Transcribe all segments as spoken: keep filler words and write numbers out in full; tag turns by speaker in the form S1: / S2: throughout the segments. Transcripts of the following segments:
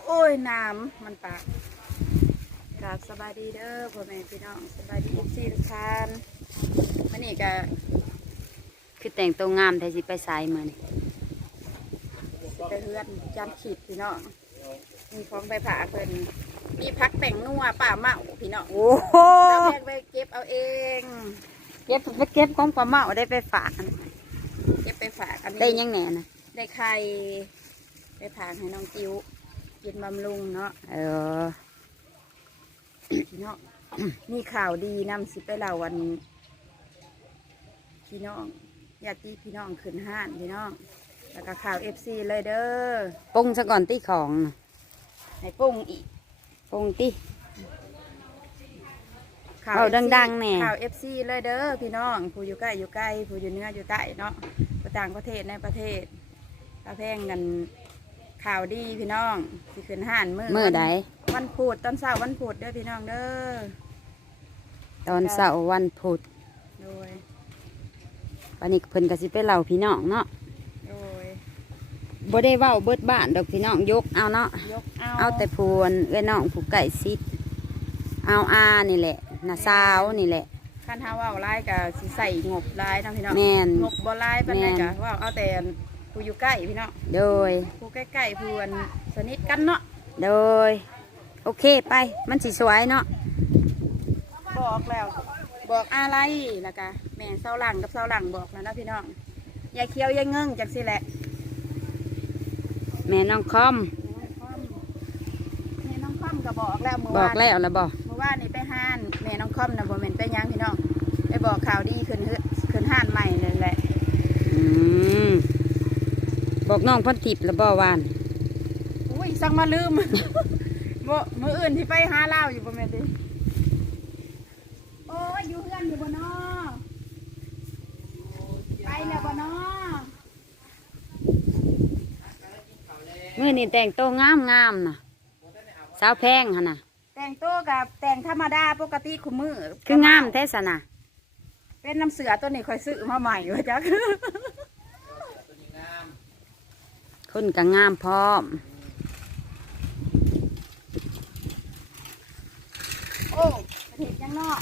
S1: โอ้ยน้ำมันปากกราบสบายดีเด้อพ่อแม่พี่น้องสบายดีทุกที่ทุกท่านวันนี้ก็คือแต่งตัวงามแต่สิไปสายมือนี่สิไปเฮือนจำขีดพี่น้องมีของไปผ่าเพิ่นมีพักแต่งนัวป่าเมาพี่น้องโอ้โหเราแพงไปเก็บเอาเองเก็บไปเก็บของป่าเมาได้ไปฝากเก็บไปฝากอันนี้ได้ยังไงนะได้ไข่ไปผ่าให้น้องจิ๋วกินบำรุงเนาะเออพี่น้องมีข่าวดีนำสิไปเล่าวันพี่น้องญาติพี่น้องขึ้นห้านพี่น้องแล้วก็ข่าวเอฟซีเลยเด้อปุ้งซะก่อนตีของให้ปุ้งอีกปุ้งตีข่าวดังๆเนี่ยข่าวเอฟซีเลยเด้อพี่น้องผู้อยู่ใกล้อยู่ใกล้ผู้อยู่เหนืออยู่ใต้เนาะผู้ต่างประเทศในประเทศตาแพงกันข่าวดีพี่น้องสิขึ้นห้านมือมือใดวันพุธตอนเช้าวันพุธเด้อพี่น้องเด้อตอนเช้าวันพุธโดยวันนี้เพิ่นก็สิไปเล่าพี่น้องเนาะโดยบ่ได้เว้าเบิดบ้านดอกพี่น้องยกเอาเนาะยกเอาเอาแต่พูนเอ้ยน้องผู้ใกล้ชิดเอาอานี่แหละน้าสาวนี่แหละคันเฮาเว้าหลายก็สิใส่งบหลายเนาะพี่น้องแม่นงบบ่หลายปานใดก็เว้าเอาแต่ผู้อยู่ใกล้พี่น้องโดยผู้ใกล้ๆผู้สนิทกันเนาะโดยโอเคไปมันสิสวยเนาะบอกแล้วบอกอะไรแล้วก็แม่เศร้าหลังกับเศร้าหลังบอกแล้วนะพี่น้องยายเคี้ยวยายเงิ่งจากสิแหละแม่น้องคอมแม่น้องคอมก็บอกแล้วเมื่อวานบอกแล้วแล้วบอกเมื่อวานนี่ไปห้านแม่น้องคอมนะบ่แม่นไปยังพี่น้องไปบอกข่าวดีขึ้นขึ้นห้านใหม่นั่นแหละอืมบอกน้องพันทิพย์แล้วบ่วานอุ้ยสั่งมาลืมบ่มื้ออื่นที่ไปหาเล่าอยู่บ่แม่นดิโอ้ยอยู่เฮือนอยู่บ่น้อไปแล้วบ่น้อมื้อนี้แต่งตัวงามงามน่ะสาวแพงหั่นน่ะแต่งตัวกับแต่งธรรมดาปกติคุมื้อคืองามแท้ซะน่ะเป็นน้ำเสือตัวนี้ค่อยซื้อมาใหม่ว่าจักคนก็งามพร้อมโอ้เห็ดยังนอก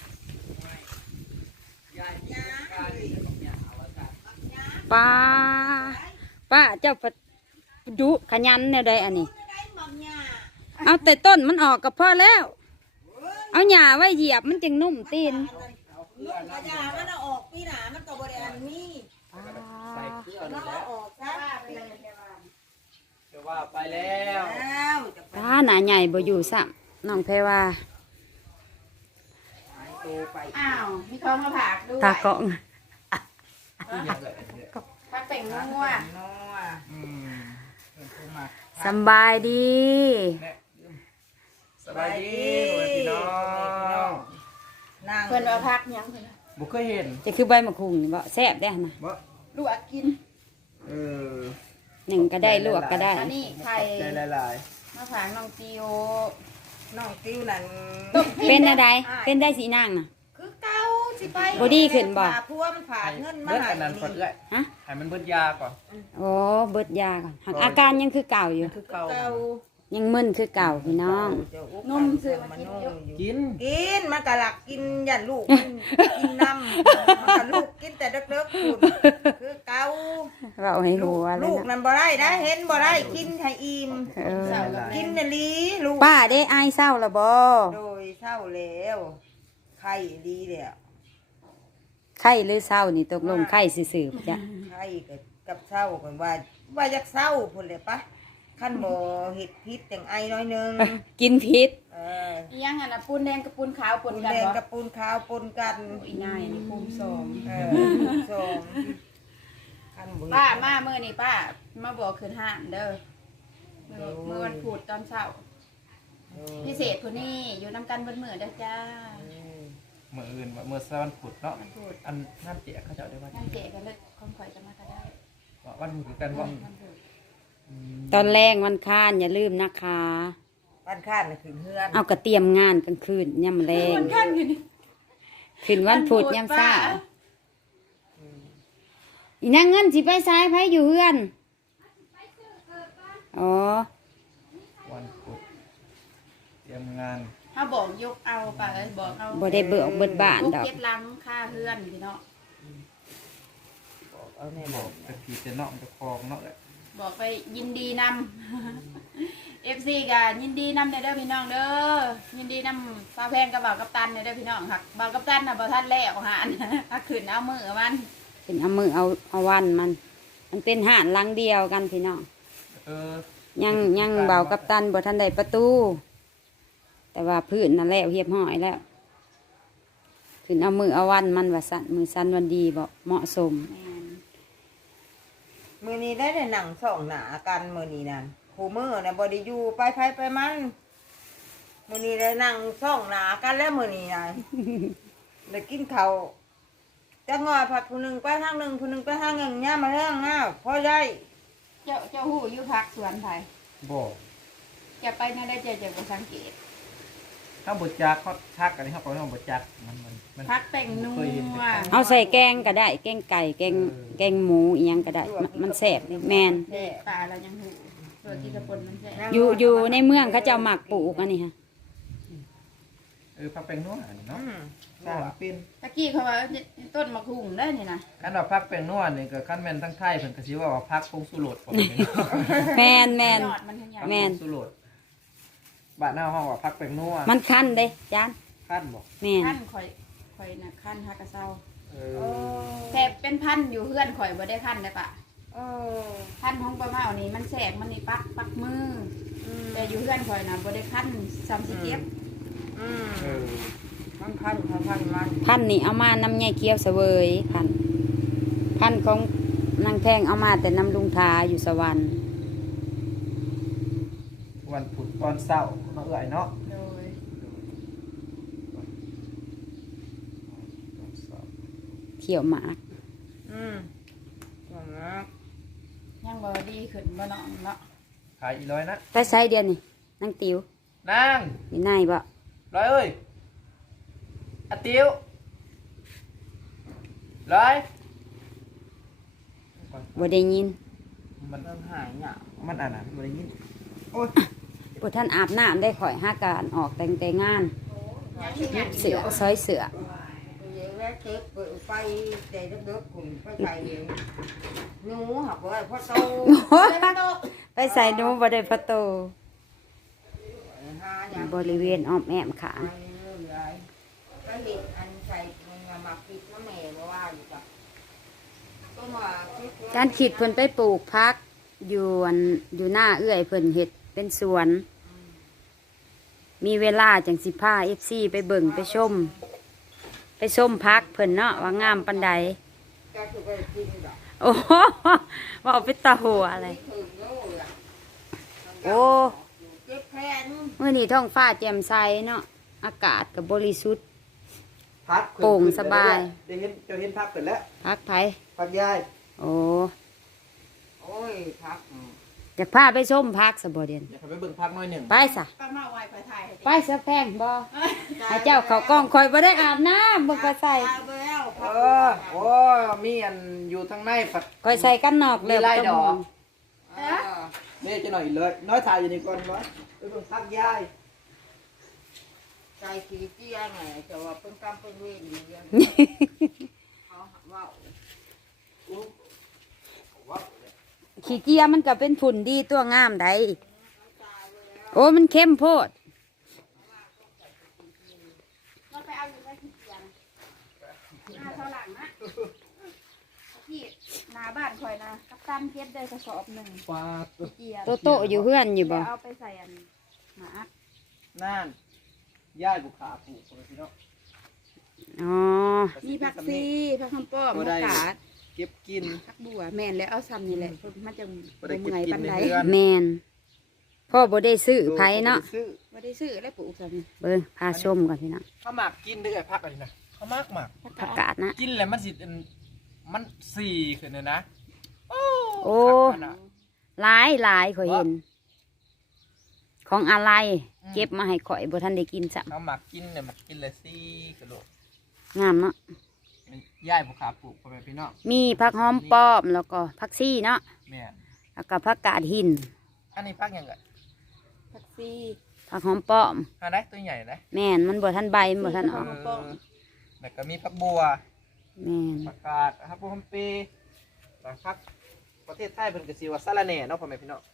S1: ป้าป้าเจ้าดุขยันเนี่ยได้อันนี้เอาแต่ต้นมันออกกับพ่อแล้วเอาหญ้าไว้เหยียบมันจึงนุ่มตีน
S2: นุ่มกระยามันเอาออกปีหนามันก็บริอันนี้มันเอาออกซะ
S3: จะว่าไปแล้ว
S1: ป้าหนาใหญ่บ่อยู่ซ้ำน้องเพว่าอ้าวมีเขามาผักด้วยตากล้องพักแต่งนัวสบายดี
S3: สบายดีพี่น้อง
S1: เพิ่นว่าพักยังเพิ่น
S3: บุเคยเห็น
S1: จะคือใบมะคุงนี่บ่แซ่บได้นะ
S3: บ่
S1: ลวกกิน
S3: เออ
S1: หนึ่งก็ได้ลวกก็ได้อันนี้ไข่
S3: หลาย
S1: ๆมาผางน้องติว
S2: น้องติวนั่น
S1: เป็นอะไรเป็นได้สีนางน่ะ
S2: คือเก่าสิไป
S1: บอดี้ขึ้นบ่
S2: พัวมันผ่าเงินมา
S3: ให้มันเบิดเลยฮะให้มันเบิดยาก่อน
S1: โอ้เบิดยาก่อนอาการยังคือเก่าอยู่
S3: คือเก่า
S1: ยังมึนคือเก่าพี่น้องนมซื้อมา
S3: กิน
S2: กินมันกะหลักกินยันลูกมันกินน้ำมันกะลูกกินแต่เด็กๆคุณคือเก่า
S1: เราให้หัว
S2: ลูกนั่นบ่ได้นะเห็นบ่ได้กินให้อิ่มกินนาลีลูก
S1: ป้าได้อายเศร้าละบ่
S2: โดยเศร้าแล้วไข่ดีแล้ว
S1: ไข่หรือเศร้านี่ตกลงไข่สื่อๆจ้ะ
S2: ไข่กับเศร้ากันว่าว่าอยากเศร้าพุ่นเลยปะขั้นบ่เห็ดพิษแต่งไอน้อยนึง
S1: กินพิษ
S2: เออ
S1: ยังอ่ะนะปูนแดงกับปูนขาวปนกัน
S2: แดงกับปูนขาวปนกัน
S1: อีง่ายนี่ปูนสอง
S2: เออปูนสอง
S1: ป้ามาเมื่อนี่ป้ามาบอกคืนห้างเด้อเมื่อวันพุธตอนเช้าพิเศษคนนี้อยู่น้ำกันบนมือเด้อจ้า
S3: เมื่ออื่นเมื่อวันพุธเนาะอันงานเจ๊เขาจะได้ว่าง
S1: านเจ๊กันเลยคอมข่อยจะมาก็ได้
S3: วันพุธกันว่า
S1: ตอนแรกวันค้านอย่าลืมนะคะ
S2: วันค้านน่ะขึ้นเฮือน
S1: เอากระเตรียมงานกลางคืนย่ำแรงวันค้านขึ้นวันพุธย่ำซ่าอีนางเงินสิไปซ้ายไผอยู่เฮือนอ๋อ
S3: วันรียมงาน
S1: ถ้าบอกยกเอาไปบอกเอา
S4: บ่ได้เบิกเบิดบ้าน
S1: พวก
S4: ดอก
S1: เก็ดลังค่าเพื่อนพี่เนาะ
S2: บอกเอาแน่
S3: บบ อ
S2: อก ก
S3: ตะกี้จะเนาะจะคลองเนาะแหละ
S1: บอกไปยินดีนำ เอฟซีกะยินดีนำเด้อพี่น้องเด้อยินดีนำฟ้าแพงกับบ่าวกัปตันเด้อพี่น้องหักบ่าวกัปตันน่ะบ่ทันแล้วหาน หักขึ้นเอามือมัน
S4: เป็นเอามือเอาเอาวันมัน มันเป็นห่านหลังเดียวกันพี่น้อง
S3: เออ
S4: ยังยังเบากับตันบ่ทันได้ประตู แต่ว่าพื้นนั่นแล้วเรียบร้อยแล้วขึ้นเอามือเอาวันมันว่าสั่นมือสั่นวันดีบ่เหมาะสม
S1: แม่น
S2: มือนี้ได้แต่หนังสองหนากันมือนี้นั่นครูมือนะบไดิยูไปไปไปมันมือนี้ได้หนังสองหนากันแล้วมือนี้นั่น ได้กินข้าวจะงอผัดผู้หนึ่งไปทางหนึ่งผู้หนึ่งไปทางหนึ่งย่ามาเรื่องง่าวพอได้
S1: เจ้าเจ้าหู้อยู่พักสวนไผ
S3: บอก
S1: จะไปนั่นได้เจ้าจะบ่สังเกต
S3: ถ้าบดจักเขาชักอันนี้เขาบอกว่าบดจักมันมันมัน
S1: พักแป้งนัว
S4: เอาใส่แกงก็ได้แกงไก่แกงแกงหมูอีหยังก็ได้ มันมันแซ่บแม่น
S1: เด็ปลาเรายังหูตัวที่กระปนมันแซ่บ
S4: อยู่อยู่ในเมืองเขาเจ้าหมักปลูกอันนี้ฮะ
S3: เออพักแป้งนัวอันนี้เนาะ
S2: อืม
S3: สร้างเป็น
S1: ตะกี้เขาว่าต้นมะคุงได้นี่นะ
S3: ขั้นว่าพักแป้งนัวนี่ก็ขั้นแม่นทั้งไทยเพิ่นก็สิว่าว่าพักพงสุโรดผมนี่เนาะ
S4: แม่นแม่น
S1: ยอดมันทั้งยาว
S4: แม่น
S3: พักพงสุโรดบ้านหน้าห้องว่าพักแป้งนัว
S4: มันคันเด้จาน
S3: ขั้นบอก
S4: แม่น
S1: ขั้นข่อยข่อยน่ะขั้นฮักกะเซา
S3: เอ
S2: โอ้
S3: อ
S1: แต่เป็นพันอยู่เพื่อนข่อยบ่ได้ขั้นได้ปะ
S2: โอ้
S1: ขั้นของปลาเมานี่มันแสกมันนี่ปักปักมือ
S2: อืม
S1: แต่อยู่เพื่อนข่อยน่ะบ่ได้ขั้นซ้ำสิเก็บ
S2: อืม
S3: เออ
S2: มันพันพันพันมัน
S4: พันนี่เอามาน้ำใหญ่เกี๊ยวเสวยพันพันของนางแพงเอามาแต่น้ำลุงทาอยู่สวรรค์
S3: วันพุธตอนเช้าเนาะเอื่อยเนาะ
S1: โดย
S4: เที่ยวหมาก
S2: อืมอย่างนั้น
S1: ยังบ่ดีขึ้นบ่น้องเนาะ
S3: ขายอีร้อยนะ
S4: ไปใช้เดือนนี่นางติ๋วน
S3: าง
S4: มีนายบ่
S3: ร้อยเอ้ยอาติวร้อย
S4: บ่ได้ยิน
S3: มัน
S2: มันหายเนี่ย
S3: มันอ่านอ่ะมันได้ยินโอ้ย
S4: บ่ท่านอาบน้ำได้ข่อยห้าการออกแต่งแต่งงาน
S1: ยังสิยัง
S4: เสือซอยเสือ
S2: เดี๋ยวแล้วเก็บไปใจเด็กๆคุณไปใส่หนูหักไว้เพราะโต
S4: ไปใส่หนูบ่ได้ประตู
S2: หาอย่าง
S4: บริเวณอ้อมแอมขา
S2: ไปเรื่อยๆก็เห็นอันใส่มันมาปิดน้ำแม่มาว่าอยู่จ้ะก็มาคิดว่
S4: การขีดเพิ่นไปปลูกพักอยู่อันอยู่หน้าเอื้อยเพิ่นเฮ็ดเป็นสวน มีเวลาจังสิพา เอฟ ซี ไปเบิ่งไปชม ไปชมพักเพิ่นเนาะว่างามปานใด
S2: จะคือไปกินดอก
S4: โอ้โหว่าเอาไปตาหัวอะไร
S2: ถึงแล้วล่ะ
S4: โอ้
S2: เก็บแพน
S4: มื้อนี้ท้องฟ้าแจ่มใสเนาะอากาศก็บริสุทธิ์
S3: พัก
S4: โปร่งสบาย
S3: ได้เห็นเจะเห็นพักเป็นแล้ว
S4: พักไผ
S3: พักยาย
S4: โอ้
S2: โอ้ยพัก
S4: อยากพาไปชมพักซะบ่เดียน
S3: อยากให้ไปเบิ่งพักหน้อยหนึ่ง
S4: ไปซะ
S1: ปลาเมาไว้ไปถ่ายให้
S4: ไปซะแพงบ่ให้เจ้าเขากล้องคอยบ่ได้อาบน้ำบ่ก็ใส่
S2: ตายไปแล้ว
S3: เออโอ้มีอันอยู่ทางในฝัก
S4: คอยใส่กันนอกเลย
S3: มีลายดอก
S2: เออ
S3: นี่จะหน่อยเลย น้อยถ่ายอยู่นี่ก่อนวะไปเบิ่งพักยาย
S2: ใจขี้เจี้ยไงจะว่าเป็นกรรมเป็นเวรอยู่อย่างเขาว่า
S4: ขี้เกียจมันก็เป็นผุ่นดีตัวงามได้โอ้มันเข้มโพด
S1: เราไปเอาอยู่ได้ที่เสียงหน้าเท่าหลังนะพี่หน้าบ้านข่อยนะกัปตันเก็บได้กระสอบหนึ่ง
S3: ปลา
S1: เกีย
S4: โตโตอยู่เพื่อนอยู่บ่
S1: เอาไปใส่อันหมาอัด
S3: น่านยายบุขาผูกคนพี่เนาะ
S4: อ๋อ
S1: มีผักซีผักคำป้อมผักกาด
S3: เก็บกิน
S1: ผักบัวแม่นแล้วเอาซ้ำนี่แหละมันจะ
S3: บ่ได้
S1: บ่
S3: เก็บ
S1: เมื่อย
S3: กิน
S1: ปัน
S3: ใน
S1: ใด
S3: เดือน
S4: แมนพ่อบ่ได้ซื้อไผเนาะ
S3: ซื้อ
S1: บ่ได้ซื้อแล้วปลูกซ้ำนี่
S4: เบิ่งพาชมก่อนพี่น้อง
S3: ข้าวหมากกินได้ไงพักอะไรนะข้าวหมากหมาก
S1: ผัก
S4: ผัก
S1: กาด
S4: กาดนะ
S3: กินแล้วมันสิอันมันสี่ขึ้นเลยนะ โอ้
S4: โอ้
S3: คักขนาด
S4: หลายหลายข่อยเห็น ของอะไร เก็บมาให้ข่อยบ่ทันได้กินซ้
S3: ข้าวหมากกินเนี่ยมันกินเลยสี่กระโหลก
S4: ำงามเนาะ
S3: มันย่ายบุขาปลูกพ่อแม่พี่น้อง
S4: มีผักหอมป้อมแล้วก็ผักซี่เนาะ
S3: แม่น
S4: แล้วก็ผักกาดหิน
S3: อันนี้พักยังไง
S1: ผักซี
S4: ผผักหอมป้อม
S3: หาได้ตัวใหญ่ได้
S4: แม่นมันบ่ทันใบมันบ่ทันออก
S3: เออแล้วก็มีผักบัว
S4: แม่น
S3: ผักกาดครับพวกฮัมเป้แล้วผักประเทศไทยเพิ่นก็สิว่าสะระแหน่เนาะพ่อแม่พี่น้อง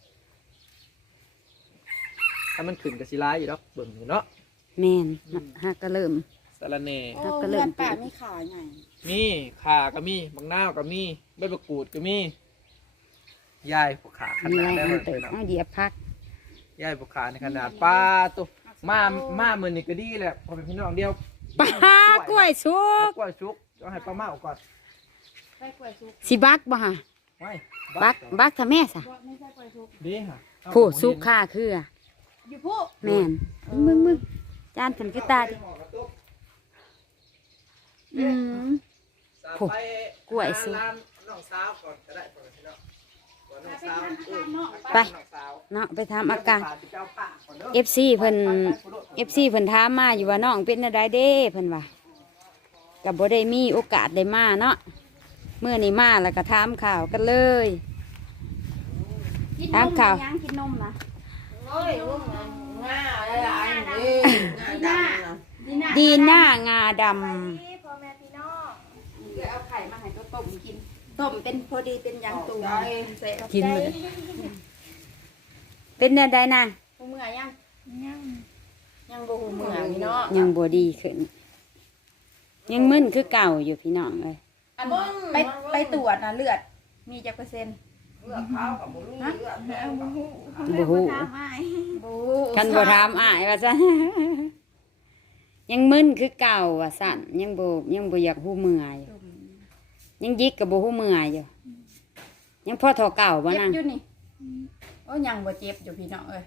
S3: ถ้ามันขึ้นก็สิหลายอยู่ดอกเบิ่งอยู่เนาะ
S4: แม่นฮักก็เริ่ม
S3: สะระแหน่
S1: โอ้
S4: ก็เริ่
S1: เพื่อ
S4: ม
S1: นป่ามีขาใหญ่
S3: มีข่าก็มีบางนาวก็มีใบมะกรูดก็มียายผูกขาข
S4: มี
S3: นา
S4: อะ
S3: ด
S4: ไร
S3: ได้
S4: อั
S3: เล
S4: น
S3: ย
S4: เติบ
S3: เนาะ
S4: เอาเหยียบพัก
S3: ยายผูกขาในขนาดปลาตัวมามามือนี่ก็ดีแหละพอเป็นพี่น้องเดียว
S4: ปลากล้วยสุก
S3: กล้วยสุกเอาให้ปลาเมาก่อน
S1: ใช่กล้วยสุก
S4: สิบักบ่ฮะ
S3: ไว้
S4: บักบักทำแม่ซะ
S1: บ่ไม่ใช่กล้วยสุก
S3: ดีค่ะเอา
S4: ผู้สุกค่าคือ
S1: อยู่ผู้
S4: แม่นมึงมึงจานเพิ่นคือตาดิอืม โอ้กล้วยสุก
S3: ร้านน้องสาวก่อนก็ได้ก่อนพี่น้องก่อนน้องสาว
S4: ไป
S3: น้องสาว
S4: เนาะไปถามอาการ
S3: พไปเอาผ้าก่อนเด้อ
S4: เอฟซีเพิ่นเอฟซีเพิ่นถามมาอยู่ว่าน้องเป็นอะไรเด้เพิ่นว่ากับบ่ได้มีโอกาสได้มาเนาะเมื่อนี้มาแล้วก็ถามข่าวกันเลย
S1: กินน
S4: ตาม
S1: ม
S4: ข่าว
S1: ยังกินนมนะ
S2: โอ้ยลูกง่าหลายๆนี่ง่าดำนะ
S1: ดีน่า
S4: ดีหน้างาด
S1: พ่อแม่พี่น้องเดี๋ยวเอาไข่มาให้ตัวต้มกินต้มเป็นพอดีเป็นยางตูใส่
S4: ำกินเลยเป็นอะไรนาง
S1: หูเมื่อยังยังยังบ่หูเมื่อพี่น้อง
S4: ยังบ่ดีขึ้น ยังมึนคือเก่าอยู่พี่น้องเลย
S1: อันไปไปตรวจนะเลือดมีจักเปอร์เซ็นต์
S2: เลือดขาวกับบุหรี่เลือดแดงกับ
S4: บ่ฮู้
S1: บู
S4: คันบ่ถามอ้ายว่าซั่น ยังมึนคือเก่าว่าซั่นยังบ่ยังบ่อยากฮู้เมื่อยอยู่ยังยิกก็บ่ฮู้เมื่อยอยู่ยังพอเท่าเก่าบ่
S1: เจ็บ
S4: นาง
S1: อยู่นี่โอ้ยังบ่เจ็บอยู่พี่น้องเอ้ย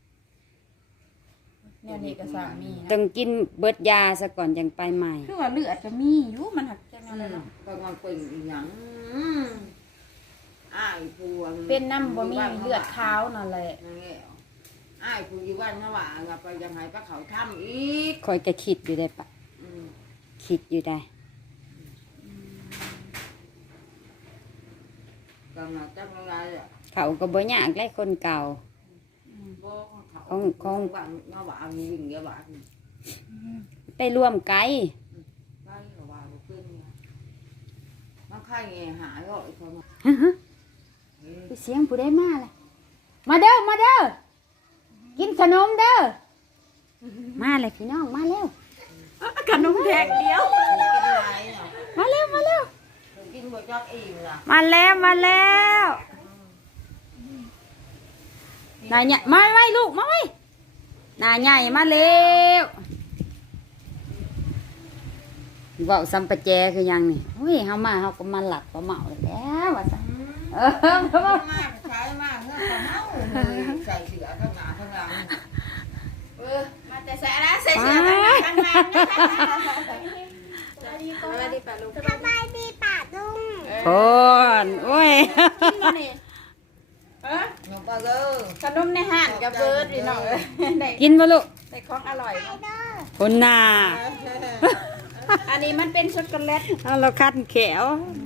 S1: แนวนี้ก็สามี
S4: ต้
S1: นะ
S4: องกินเบิดยาซะก่อนจังไปใหม่
S1: คือว่าเลือดก็มีอยู่มันหักจังนั้นเนาะ
S2: ก็มันเป็นอีหยังอ้ายผู้
S1: เป็นน้ำบ่มีเลือดขาวนั่นแหละ
S2: นั่นแหละอ้ายผู้อยู่บ้านเขาว่าเราไปยังไงก็เขาทำอีก
S4: คอยก็คิดอยู่ได้ปะ
S2: อืม
S4: คิดอยู่ได้
S2: กำลังจับอะไรอ่ะ
S4: เขาก็บ่ยากไล่คนเก่า
S2: บอกเขา
S4: ของของ
S2: บ้านมาว่ามีวิ่งเยอะบ้าน
S4: ไปร่วมไกล
S2: ไปก็ว่าบ่เป็นไงมันใครไงหายก็อีกคน
S4: ไปเสียงผู้ใดมาล่ะมาเด้อมาเด้อกินขนมเด้อมาเลยพี่น้องมาเร็ว
S1: ขนมแดงเดียว
S2: กินอะไรเนาะ
S4: มาเร็วมาเร็ว
S2: กินหัวจักอีกล่ะ
S4: มาแล้วมาแล้วนายใหญ่มาไว้ลูกมาไว้นายใหญ่มาเร็วเว้าซัมปะแจคือหยังนี่เฮ้ยเฮามาเฮาก็มาหลับก็เมาแล้วว่าซั่นเออ
S2: มากมากใช้มากเงื่อนเมาใส่เสือข้างหน้าข้างหลัง
S1: เออมาแต่ใส่นะใส่เสื้อกันหนาวกันหนาวสวัสดีป้าสวัสดีป้าลุงสบายดีป้าลุง
S4: โพนโอ้ย
S1: กินมาเนี่ยเออ
S2: หนูปลาเกอ
S1: ขนมในห้างกับเบิร์ดพี่น้องเอ้ยได้
S4: กินบ่ลูก
S1: ได้ของอร่อย
S4: คนหน้า
S1: อันนี้มันเป็นช็อกโกแลต
S4: เอาเราคัดแขว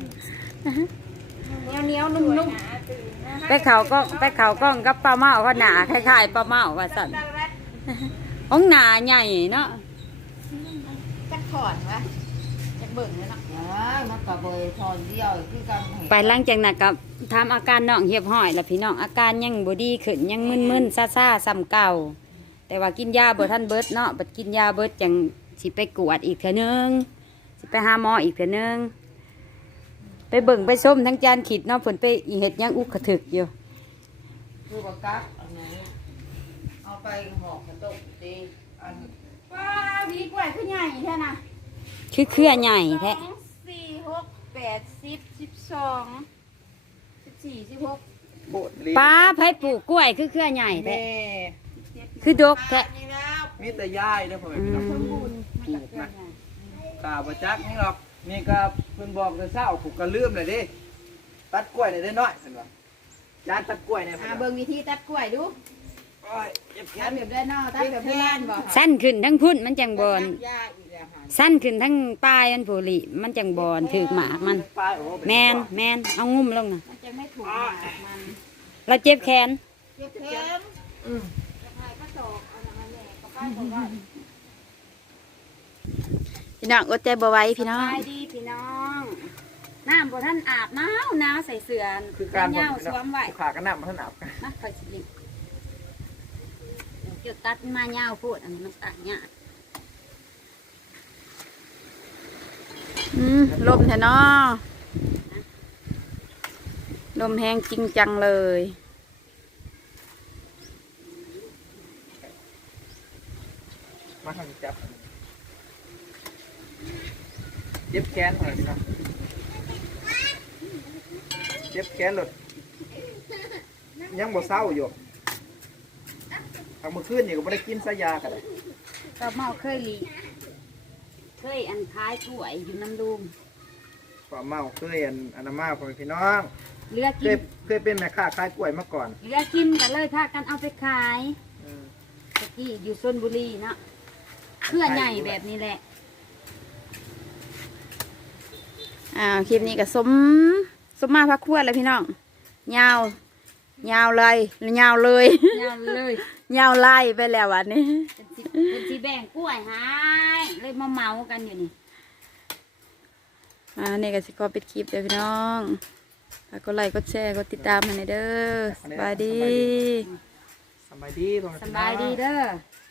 S1: เหนียวเหนียวๆนุ่ม
S4: ไปเขาก็ไปเขากล้องกับปลาเมาก็หนาคล้ายๆปลาเมาว่าสั่นของหนาใหญ่เนาะ
S1: ๆจักถอนวะจักเบิ่งเลยเนาะ
S2: มันกระเบยทอนเดียวคือกัน
S4: ไปหลังจากนั้นกับทำอาการน้องเหียบห้อยแล้วพี่น้องอาการยังบดีขึ้นยังมึนๆซ่าๆซ้ำเก่า แต่ว่ากินยาบ่ทันเบิดเนาะบัดกินยาเบิดจังสิไปกวดอีกเทื่อนึงสิไปหาหมออีกเทื่อนึงไปเบิ่งไปส้มทั้งจานขิดเนาะเพิ่นไปเฮ็ดหยังอุกขะถึกอยู่
S2: คือปลากักอันนี้เอาไปห่อกระตุกตีอัน
S1: ว้าวีกล้วยคือใหญ่แท้น่ะ
S4: คือเครือใหญ่แท้
S1: สองสี่หกแปดสิบสิบสองสิบสี่สิบหก
S3: โบดลิ้น
S4: ป้าไผปลูกกล้วยคือเครือใหญ่แท้
S3: แม่
S4: คือดกแท้
S2: นี่แล้ว
S3: มีแต่ยายเด้อพ่อแม่พี่น้อง
S1: สมบูรณ์มันก็เกินไง
S3: กาบจักนี่หรอกนี่ก็เพิ่นบอกแต่เช้าผูกกระลืมเลยดิตัดกล้วยหน่อยได้น้อยเพิ่นว่าจานตัดกล้วยเนี่ย
S1: อ่า
S3: เพิ่นว่า
S1: เบิ่งวิธีตัดกล้วยดู
S3: โอ้ยเจ็บแข
S1: ตัด
S3: น
S1: แบบได้นอตัดแบบโบราณบ่
S4: สั้นขึ้นทั้งพุ่นมันจังบอน
S2: ยาอีกแล้วหัน
S4: สั้นขึ้นทั้งปลายมันผูริมันจังบอนถือหมากมัน
S3: ปลายโอ้เป็น
S4: แมนแมนเอางุ่มลงนะ
S1: มันจะไม่ถูกหมากมัน
S4: เราเจ็บแขน
S1: เจ็บแขน
S2: อืม
S1: จะหายกระจอกเอาหนังอันพี่น้องอดใจบ่ไหว้พี่น้อง
S4: สบายดีพี่น้องน้ำบ่ท่านอาบหนาวหนาวใส่เสื้อ
S3: คือการ
S4: เงาสวมไว้
S3: ขากันหน้ามาถนับกัน
S4: นะคอยสิยิงเกี่ยวตัดมาเงาพูดอันนี้มันตัดเนี่ย
S1: อืมลมแท้เนาะลมแห้งจริงจังเลย
S3: มาทำจับเจ็บแขนหน่อยนะเจ็บแขนหลดยังบ่เศร้าอยู่ทางเมื่อคืนนี่ก็บ่ได้กินสายากันเลย
S4: ก็เมาเคยลีเคยอันคล้ายถ้วยอยู่น้ำดุม
S3: ความเมาเคยอันอันนามาพ่อแม่พี่น้อง
S4: เรือ
S3: เค
S4: กิ
S3: ย
S4: น
S3: เคยเป็นแม่ค้าขายกล้วยมาก่อน
S4: เรือกินกันเลยพากันเอาไปขาย
S3: อืม
S4: ตะกี้อยู่ชลบุรีเนาะเครือใหญ่แบบนี้แหละ
S1: อ่าคลิปนี้ก็สมสมมาพักควรแล้วพี่น้องยาวยาวเลยยาวเลย
S4: ยาวเลย
S1: ยาวไล่ไปแล้ววันนี้
S4: เป็นสิเป็นสีแบ่งกล้วยหายเลยมาเมากันอยู่นี่
S1: อ่านี่ก็สิขอปิดคลิปเด้อพี่น้องฝากกดไลค์กดแชร์กดติดตามให้หน่อยเด้อสบายดี
S3: สบายดีพ่อแม่
S4: ส
S3: พี่น้อง
S4: บายดีเด้อ